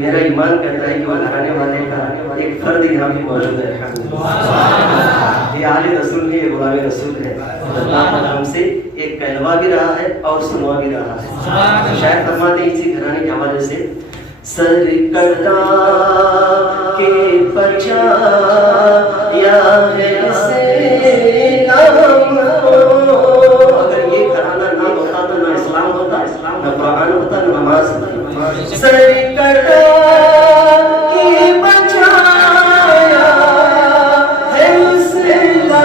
میرا ایمان کہتا ہے کہ وہ گھرانے والے کا ایک فرد یہاں بھی موجود ہے. یہ آل رسول نہیں، یہ غلام رسول ہے. اللہ ہم سے ایک کہلوا بھی رہا ہے اور سنوا بھی رہا ہے. شاید فرماتے ہیں اسی گھرانے کے حوالے سے، سر کٹا کے بچا یا ہے سے نام. اگر یہ گھرانہ نہ ہوتا تو نہ اسلام ہوتا، نہ قرآن ہوتا، نہ نماز ہوتا. سر کٹا کے بچایا ہے اسلام،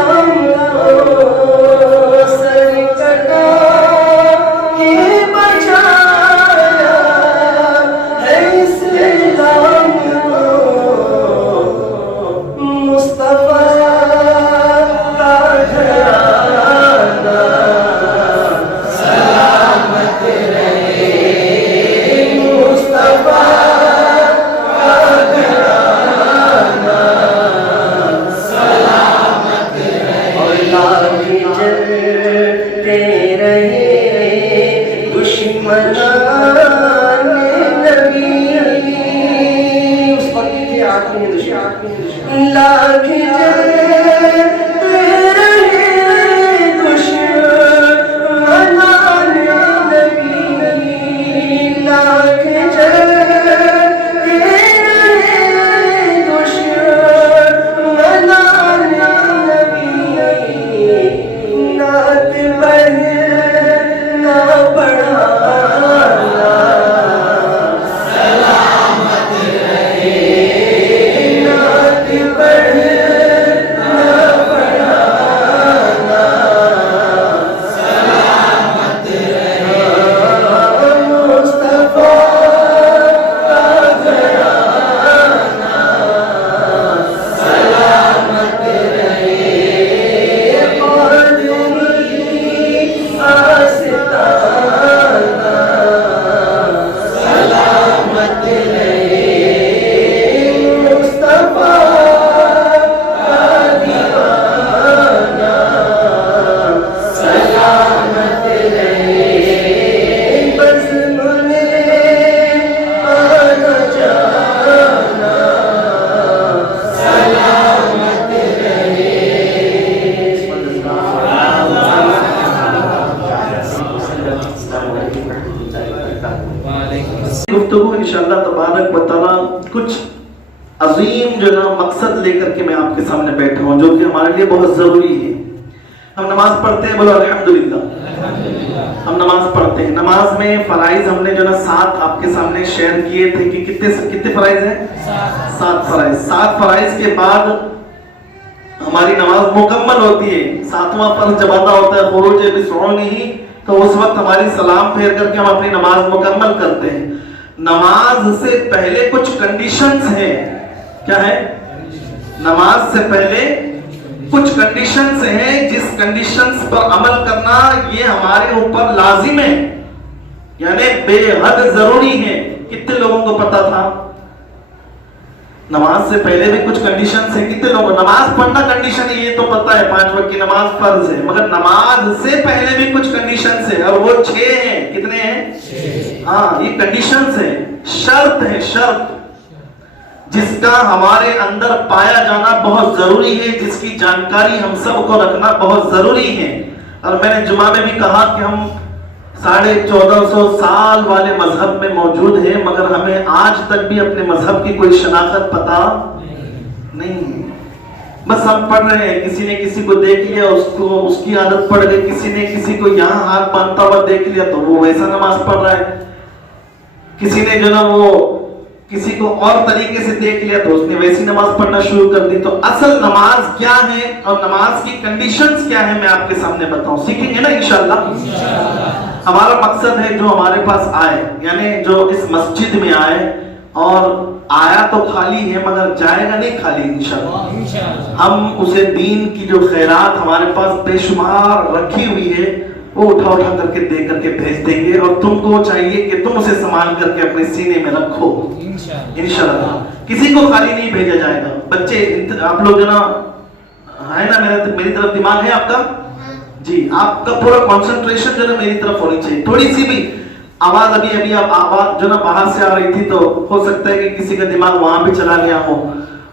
سر کٹا کے بچایا ہے اسلام. مصطفیٰ کا گھرانہ سلامت رہے. مصطفیٰ کا گھرانہ سلامت رہے. اور لاکھ جلتے رہے دشمنان نبی. اس وقت کے آدمی لاکھ جلتے رہے دشمنان نبی. لاکھ جلتے رہے دشمنان نبی. نعت پڑھنا پڑھانا سلامت رہے. نعت پڑھنا پڑھانا سلامت رہے. مصطفیٰ کا گھرانہ سلامت رہے. قادری آستانہ سلامت رہے. مصطفیٰ کا دیوانہ سلامت رہے. بزم میں آنا جانا سلامت رہے. السلام علیکم ورحمۃ اللہ وبرکاتہ. گفتگو انشاءاللہ تبارک و تعالی کچھ عظیم جو نا مقصد لے کر کے میں آپ کے سامنے بیٹھا ہوں، جو کہ ہمارے لیے بہت ضروری ہے. ہم نماز پڑھتے ہیں، بولو الحمدللہ. ہم نماز پڑھتے ہیں. نماز میں فرائض ہم نے جو نا 7 آپ کے سامنے شیئر کیے تھے کہ کتنے فرائض ہیں؟ 7 فرائض. 7 فرائض کے بعد ہماری نماز مکمل ہوتی ہے. 7واں فرض جب ادا ہوتا ہے خروج بسعونہ، تو اس وقت ہماری سلام پھیر کر کے ہم اپنی نماز مکمل کرتے ہیں. نماز سے پہلے کچھ کنڈیشنز ہیں. کیا ہے؟ نماز سے پہلے کچھ کنڈیشنز ہیں جس کنڈیشنز پر عمل کرنا یہ ہمارے اوپر لازم ہے، یعنی بے حد ضروری ہے. کتنے لوگوں کو پتا تھا؟ نماز سے پہلے بھی کچھ کنڈیشنز ہیں. کتنے لوگوں کو نماز پڑھنا کنڈیشن ہے یہ تو پتا ہے، 5 وقت کی نماز فرض ہے، مگر نماز سے پہلے بھی کچھ کنڈیشنز ہیں اور وہ 6 ہیں. کتنے ہیں؟ 6. ہاں، یہ کنڈیشنز ہیں، شرط ہے، شرط جس کا ہمارے اندر پایا جانا بہت ضروری ہے، جس کی جانکاری ہم سب کو رکھنا بہت ضروری ہے. اور میں نے جمعہ میں بھی کہا کہ ہم 1450 سال والے مذہب میں موجود ہیں، مگر ہمیں آج تک بھی اپنے مذہب کی کوئی شناخت پتا نہیں ہے. بس ہم پڑھ رہے ہیں، کسی نے کسی کو دیکھ لیا، اس کی عادت پڑ گئی، کسی نے کسی کو یہاں ہاتھ باندھتا ہوا دیکھ لیا تو وہ ویسا نماز پڑھ رہا ہے، کسی نے جو نا وہ کسی کو اور طریقے سے دیکھ لیا تو اس نے ویسی نماز پڑھنا شروع کر دی. تو اصل نماز کیا ہے اور نماز کی کنڈیشنز کیا ہے میں آپ کے سامنے بتاؤں. سیکھیں گے نا انشاءاللہ. ہمارا مقصد ہے جو ہمارے پاس آئے، یعنی جو اس مسجد میں آئے، اور آیا تو خالی ہے مگر جائے گا نہیں خالی انشاءاللہ. ہم اسے دین کی جو خیرات ہمارے پاس بے شمار رکھی ہوئی ہے وہ اٹھا کر کے دے کر کے بھیج دیں گے، اور تم کو چاہیے کہ تم اسے سنبھال کر کے اپنے سینے میں رکھو انشاءاللہ. کسی کو خالی نہیں بھیجا جائے گا. بچے آپ لوگ جو نا ہے نا، میری طرف دماغ ہے آپ کا جی، آپ کا پورا کنسنٹریشن جو نا میری طرف ہونی چاہیے. تھوڑی سی بھی آواز ابھی آپ آواز جو نا باہر سے آ رہی تھی تو ہو سکتا ہے کہ کسی کا دماغ وہاں بھی چلا گیا ہو،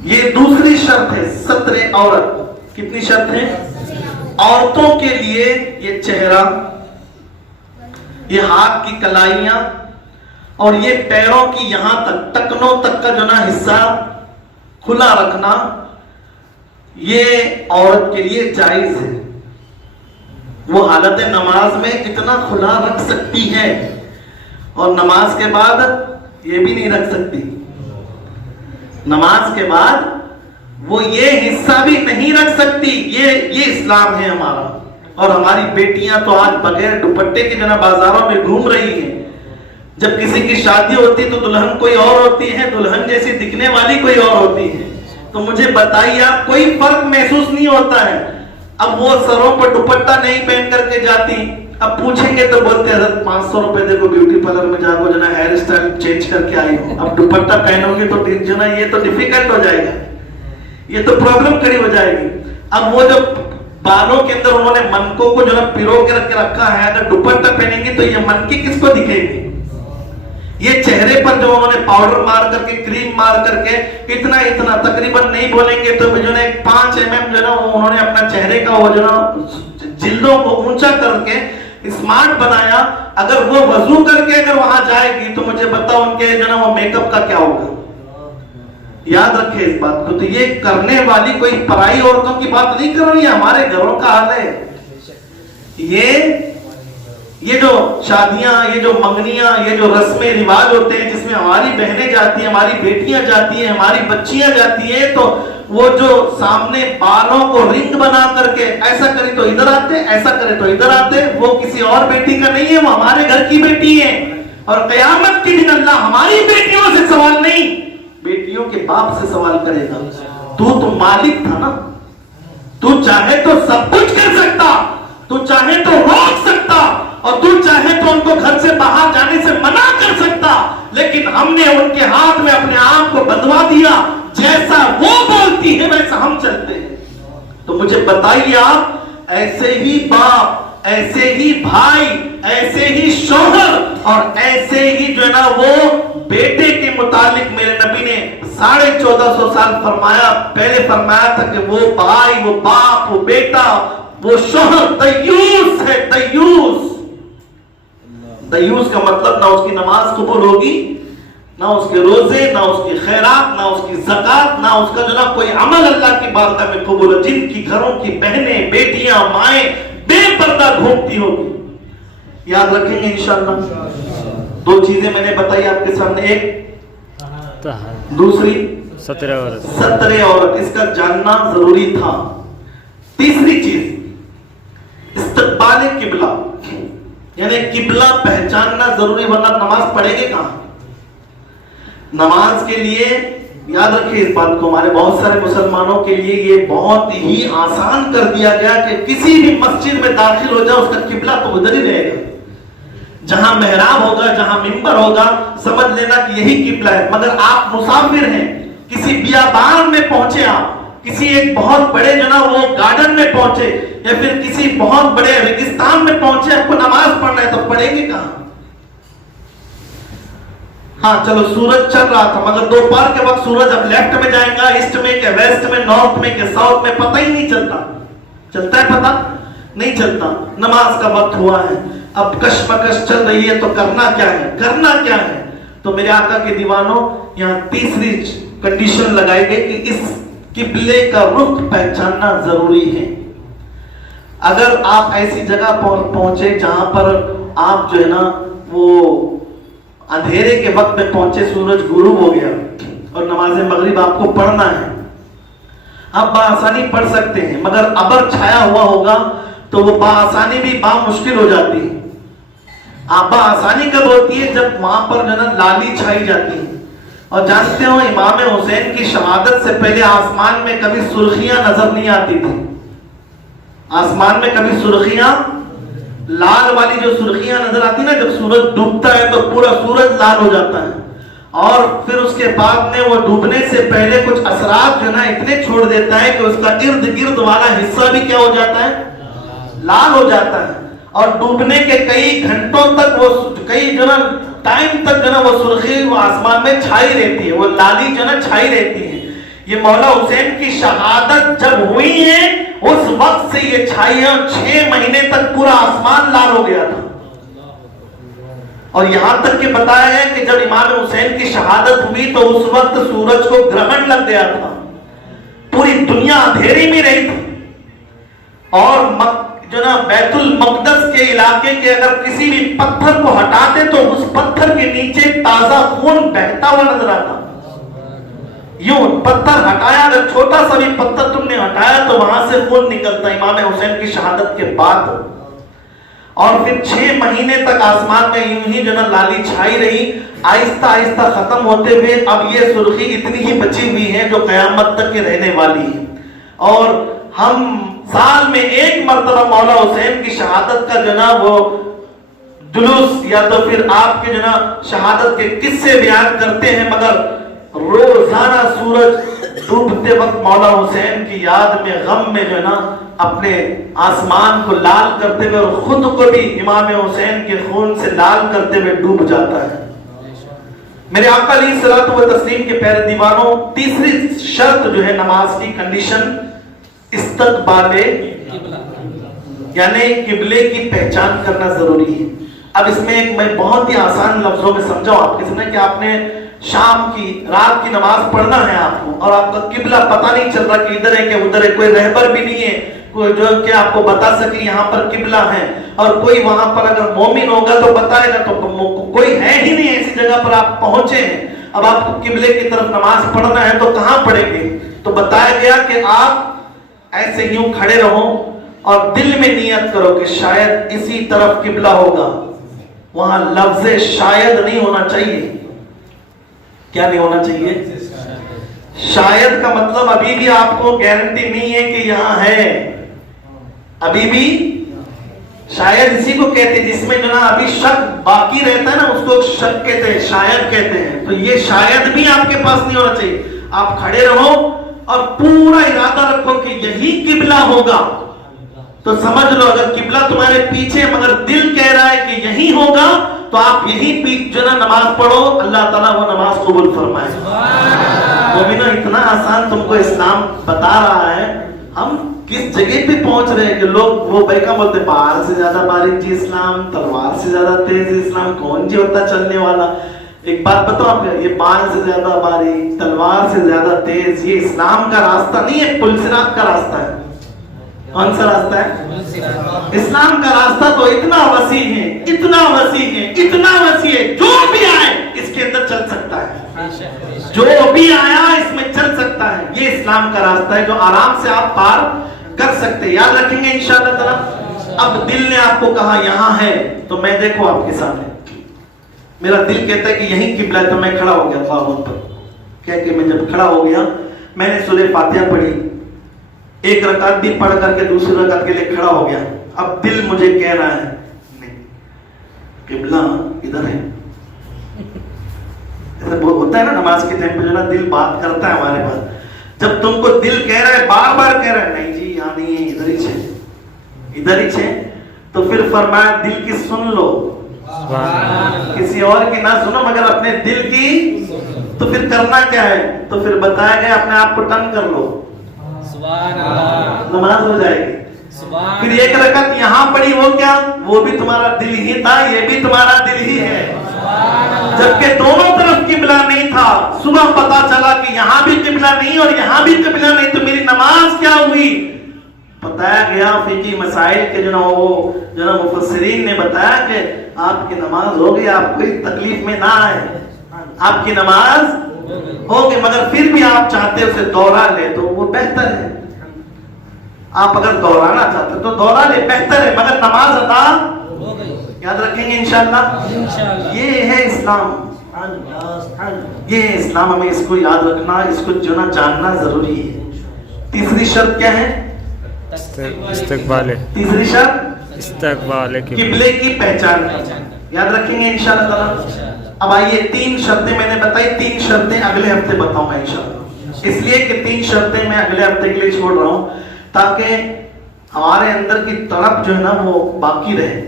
یہ دوسری شرط ہے ستر عورت. کتنی شرط ہے؟ عورتوں کے لیے یہ چہرہ، یہ ہاتھ کی کلائیاں اور یہ پیروں کی یہاں تک ٹکنوں تک کا جو نا حصہ کھلا رکھنا، یہ عورت کے لیے جائز ہے. وہ حالت نماز میں اتنا کھلا رکھ سکتی ہے اور نماز کے بعد یہ بھی نہیں رکھ سکتی. نماز کے بعد وہ یہ حصہ بھی نہیں رکھ سکتی. یہ اسلام ہے ہمارا. اور ہماری بیٹیاں تو آج بغیر دوپٹے کے جناب بازاروں میں گھوم رہی ہیں. جب کسی کی شادی ہوتی تو دلہن کوئی اور ہوتی ہے، دلہن جیسی دکھنے والی کوئی اور ہوتی ہے. تو مجھے بتائیے آپ، کوئی فرق محسوس نہیں ہوتا ہے. اب وہ سروں پر دوپٹہ نہیں پہن کر کے جاتی. اب پوچھیں گے تو بولتے ہیں حضرت 500 روپے دے کو بیوٹی پارلر میں جا کو جو نا ہیئر اسٹائل چینج کر کے آئی ہوں. اب دوپٹہ پہنو گے تو جو نا یہ تو ڈیفیکلٹ ہو جائے گا، یہ تو پرابلم کھڑی ہو جائے گی. اب وہ جو بالوں کے اندر انہوں نے منکوں کو جو نا پیرو کے رکھ کے رکھا ہے، اگر دوپٹہ پہنیں گے تو یہ منکی کس کو دکھے گی؟ یہ چہرے پر جو انہوں نے پاؤڈر مار کر کے، کریم مار کر کے اتنا تقریباً نہیں بولیں گے تو جو نا 5 mm جو نا انہوں نے اپنا چہرے کا وہ جو نا جلدوں کو اونچا کر کے اسمارٹ بنایا. اگر وہ وضو کر کے اگر وہاں جائے گی تو مجھے بتاؤ ان کے جو نا وہ میک اپ کا کیا ہوگا. یاد رکھے اس بات کو. تو یہ کرنے والی کوئی پرائی عورتوں کی بات نہیں کر رہی ہے، ہمارے گھروں کا حال ہے. یہ جو شادیاں، یہ جو منگنیاں، یہ جو رسمیں رواج ہوتے ہیں جس میں ہماری بہنیں جاتی ہیں، ہماری بیٹیاں جاتی ہیں، ہماری بچیاں جاتی ہیں، تو وہ جو سامنے بالوں کو رنگ بنا کر کے ایسا کرے تو ادھر آتے، ایسا کرے تو ادھر آتے، وہ کسی اور بیٹی کا نہیں ہے، وہ ہمارے گھر کی بیٹی ہے. اور قیامت کے دن اللہ ہماری بیٹیوں سے سوال نہیں، بیٹیوں کے باپ سے سوال کرے گا. تو مالک تھا نا، تو چاہے تو سب کچھ کر سکتا، تو چاہے تو روک سکتا، اور تو چاہے تو ان کو گھر سے باہر جانے سے منع کر سکتا، لیکن ہم نے ان کے ہاتھ میں اپنے آپ کو بندھوا دیا. جیسا وہ بولتی ہے ویسا ہم چلتے ہیں. تو مجھے بتائیے آپ، ایسے ہی باپ، ایسے ہی بھائی، ایسے ہی شوہر اور ایسے ہی جو ہے نا وہ بیٹے کے متعلق میرے نبی نے 1450 سال فرمایا. پہلے فرمایا تھا کہ وہ بھائی، وہ باپ، وہ بیٹا، وہ شوہر دیوس ہے. دیوس کا مطلب نہ اس کی نماز قبول ہوگی، نہ اس کے روزے، نہ اس کی خیرات، نہ اس کی زکات، نہ اس کا جو نا کوئی عمل اللہ کی بارگاہ میں قبول ہو. جن کی گھروں کی بہنیں، بیٹیاں، مائیں بے پردہ گھومتی ہوگی. یاد رکھیں گے انشاءاللہ. 2 چیزیں میں نے بتائی آپ کے سامنے، ایک دوسری 17 عورت، اس کا جاننا ضروری تھا. تیسری چیز استقبال قبلہ، یعنی قبلہ پہچاننا ضروری، ورنہ نماز پڑھیں گے کہاں؟ نماز کے لیے یاد رکھیں اس بات کو، ہمارے بہت سارے مسلمانوں کے لیے یہ بہت ہی آسان کر دیا گیا کہ کسی بھی مسجد میں داخل ہو جائے اس کا قبلہ تو ادھر ہی رہے گا. جہاں محراب ہوگا، جہاں منبر ہوگا، سمجھ لینا کہ یہی قبلہ ہے. مگر آپ مسافر ہیں، کسی بیابان میں پہنچے، آپ کسی ایک بہت بڑے جو نا وہ گارڈن میں پہنچے، یا پھر کسی بہت بڑے ریگستان میں پہنچے، آپ کو نماز پڑھنا ہے تو پڑھیں گے کہاں؟ ہاں چلو سورج چل رہا تھا، مگر دوپہر کے وقت سورج اب لیفٹ میں جائے گا، ایسٹ میں کہ ویسٹ میں، نارتھ میں کہ ساؤتھ میں، پتہ ہی نہیں چلتا. چلتا ہے پتہ؟ نہیں چلتا. نماز کا وقت ہوا ہے، اب کشمکش چل رہی ہے، تو کرنا کیا ہے؟ کرنا کیا ہے؟ تو میرے آقا کے دیوانوں، یہاں تیسری کنڈیشن لگائی گئی کہ اس قبلے کا رخ پہچاننا ضروری ہے. اگر آپ ایسی جگہ پہنچے جہاں پر آپ جو ہے نا وہ اندھیرے کے وقت میں پہنچے، سورج غروب ہو گیا اور نماز مغرب آپ کو پڑھنا ہے، آپ بآسانی پڑھ سکتے ہیں. مگر ابر چھایا ہوا ہوگا تو وہ بآسانی بھی مشکل ہو جاتی ہے. آپ بآسانی کب ہوتی ہے؟ جب وہاں پر جو ہے نا لالی چھائی جاتی ہے. اور جانتے ہو امام حسین کی شہادت سے پہلے آسمان میں کبھی سرخیاں نظر نہیں آتی تھی. آسمان میں کبھی سرخیاں، لال والی جو سرخیاں نظر آتی نا، جب سورج ڈوبتا ہے تو پورا سورج لال ہو جاتا ہے. اور پھر اس کے بعد میں وہ ڈوبنے سے پہلے کچھ اثرات جو نا اتنے چھوڑ دیتا ہے کہ اس کا ارد گرد والا حصہ بھی کیا ہو جاتا ہے؟ لال ہو جاتا ہے. اور ڈوبنے کے کئی گھنٹوں تک، وہ کئی جو نا ٹائم تک جو نا وہ سرخی وہ آسمان میں چھائی رہتی ہے، وہ لالی جو نا چھائی رہتی ہے. یہ مولا حسین کی شہادت جب ہوئی ہے اس وقت سے یہ چھائی ہے اور 6 مہینے تک پورا آسمان لال ہو گیا تھا. اور یہاں تک کہ بتایا ہے کہ جب امام حسین کی شہادت ہوئی تو اس وقت سورج کو گرہن لگ گیا تھا, پوری دنیا اندھیری میں رہی تھی. اور جو نا بیت المقدس کے علاقے کے اگر کسی بھی پتھر کو ہٹاتے تو اس پتھر کے نیچے تازہ خون بہتا ہوا نظر آتا. یوں پتھر ہٹایا, اگر چھوٹا سا بھی پتھر تم نے ہٹایا تو وہاں سے خون نکلتا امام حسین کی شہادت کے بعد. اور پھر 6 مہینے تک آسمان میں یوں ہی جو نا لالی چھائی رہی, آہستہ آہستہ ختم ہوتے ہوئے اب یہ سرخی اتنی ہی بچی ہوئی ہے جو قیامت تک کے رہنے والی ہے. اور ہم سال میں 1 مرتبہ مولا حسین کی شہادت کا جو نا وہ جلوس یا تو پھر آپ کے جو نا شہادت کے قصے بیان کرتے ہیں, مگر روزانہ سورج ڈوبتے وقت مولا حسین کی یاد میں غم میں جو ہے نا اپنے آسمان کو لال کرتے ہوئے اور خود کو بھی امام حسین کے خون سے لال کرتے ہوئے ڈوب جاتا ہے. میرے آقا علیہ الصلوۃ والتسلیم کے پیارے دیوانوں, تیسری شرط جو ہے نماز کی کنڈیشن استقبال یعنی قبلے کی پہچان کرنا ضروری ہے. اب اس میں ایک میں بہت ہی آسان لفظوں میں سمجھاؤں آپ کے سامنے کہ آپ نے شام کی رات کی نماز پڑھنا ہے آپ کو, اور آپ کا قبلہ پتہ نہیں چل رہا کہ ادھر ہے کہ ادھر ہے, کوئی رہبر بھی نہیں ہے کوئی جو کہ آپ کو بتا سکے یہاں پر قبلہ ہے, اور کوئی وہاں پر اگر مومن ہوگا تو بتائے گا, تو کوئی ہے ہی نہیں ایسی جگہ پر آپ پہنچے ہیں. اب آپ کو قبلے کی طرف نماز پڑھنا ہے تو کہاں پڑھیں گے؟ تو بتایا گیا کہ آپ ایسے یوں کھڑے رہو اور دل میں نیت کرو کہ شاید اسی طرف قبلہ ہوگا. وہاں لفظ شاید نہیں ہونا چاہیے. کیا نہیں ہونا چاہیے؟ شاید کا مطلب ابھی بھی آپ کو گارنٹی نہیں ہے کہ یہاں ہے, ابھی بھی شاید اسی کو کہتے ہیں جس میں جو نا ابھی شک باقی رہتا ہے نا اس کو شک کہتے ہیں, شاید کہتے ہیں. تو یہ شاید بھی آپ کے پاس نہیں ہونا چاہیے. آپ کھڑے رہو اور پورا ارادہ رکھو کہ یہی قبلہ ہوگا. تو سمجھ لو اگر قبلہ تمہارے پیچھے مگر دل کہہ رہا ہے کہ یہی ہوگا تو آپ یہی جو نا نماز پڑھو, اللہ تعالیٰ وہ نماز قبول فرمائے. مومنو اتنا آسان تم کو اسلام بتا رہا ہے, ہم کس جگہ پہ پہنچ رہے ہیں کہ لوگ وہ بھائی کا بولتے پہاڑ سے زیادہ باریک جی اسلام, تلوار سے زیادہ تیز اسلام, کون جی ہوتا چلنے والا. ایک بات بتاؤ آپ کو, یہ بال سے زیادہ باریک تلوار سے زیادہ تیز یہ اسلام کا راستہ نہیں ہے, پل صراط کا راستہ ہے. کون سا راستہ ہے؟ اسلام کا راستہ تو اتنا وسیع ہے, اتنا وسیع ہے, اتنا وسیع ہے, جو بھی آئے اس کے اندر چل سکتا ہے, جو بھی آیا اس میں چل سکتا ہے. یہ اسلام کا راستہ ہے جو آرام سے آپ پار کر سکتے ہیں. یاد رکھیں گے انشاءاللہ تعالی. اب دل نے آپ کو کہا یہاں ہے تو میں دیکھو آپ کے سامنے, میرا دل کہتا ہے کہ یہیں قبلہ ہے, تو میں کھڑا ہو گیا اللہ اکبر کہہ کے. میں جب کھڑا ہو گیا میں نے سورہ فاتحہ پڑھی, 1 رکعت بھی پڑھ کر کے دوسری رکعت کے لیے کھڑا ہو گیا. اب دل مجھے کہہ رہا ہے نہیں قبلہ ادھر ہے. ایسا ہوتا ہے نا نماز کے ٹائم پہ جو نا دل بات کرتا ہے ہمارے پاس. جب تم کو دل کہہ رہا ہے, بار بار کہہ رہا ہے نہیں جی یہاں نہیں ہے, ادھر ہی ہے, ادھر ہی ہے, تو پھر فرمایا دل کی سن لو, کسی اور کی نہ سنو مگر اپنے دل کی. تو پھر کرنا کیا ہے؟ تو پھر بتایا گیا اپنے آپ کو ٹن کر لو, نماز ہو جائے گی. پھر 1 رکعت یہاں پڑھی, وہ کیا, وہ بھی تمہارا دل ہی تھا, یہ بھی تمہارا دل ہی ہے. جبکہ دونوں طرف قبلہ نہیں تھا. صبح پتا چلا کہ یہاں بھی قبلہ نہیں اور یہاں بھی قبلہ نہیں, تو میری نماز کیا ہوئی؟ بتایا گیا فقہی مسائل کے جو نا وہ جو نا مفسرین نے بتایا کہ آپ کی نماز ہو گئی, آپ کوئی تکلیف میں نہ آئے, آپ کی نماز ہو گئی. مگر پھر بھی آپ چاہتے اسے دوہرا لے تو وہ بہتر ہے. آپ اگر دوہرانا چاہتے تو دوہرا لے, بہتر ہے, مگر نماز ادا ہو گئی. یاد رکھیں گے انشاءاللہ. یہ ہے اسلام, یہ ہے اسلام. ہمیں اس کو یاد رکھنا, اس کو جو نا جاننا ضروری ہے. تیسری شرط کیا ہے؟ استقبال. تیسری شرط استقبال قبلے کی پہچان. یاد رکھیں گے انشاءاللہ تعالی. اب آئیے 3 شرطیں میں نے بتائی, 3 شرطیں اگلے ہفتے بتاؤں گا انشاءاللہ. اس لیے کہ 3 شرطیں میں اگلے ہفتے کے لیے چھوڑ رہا ہوں تاکہ ہمارے اندر کی طرف جو ہے نا وہ باقی رہے.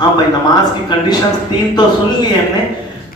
ہاں بھائی نماز کی کنڈیشنز 3 تو سن لی ہم نے,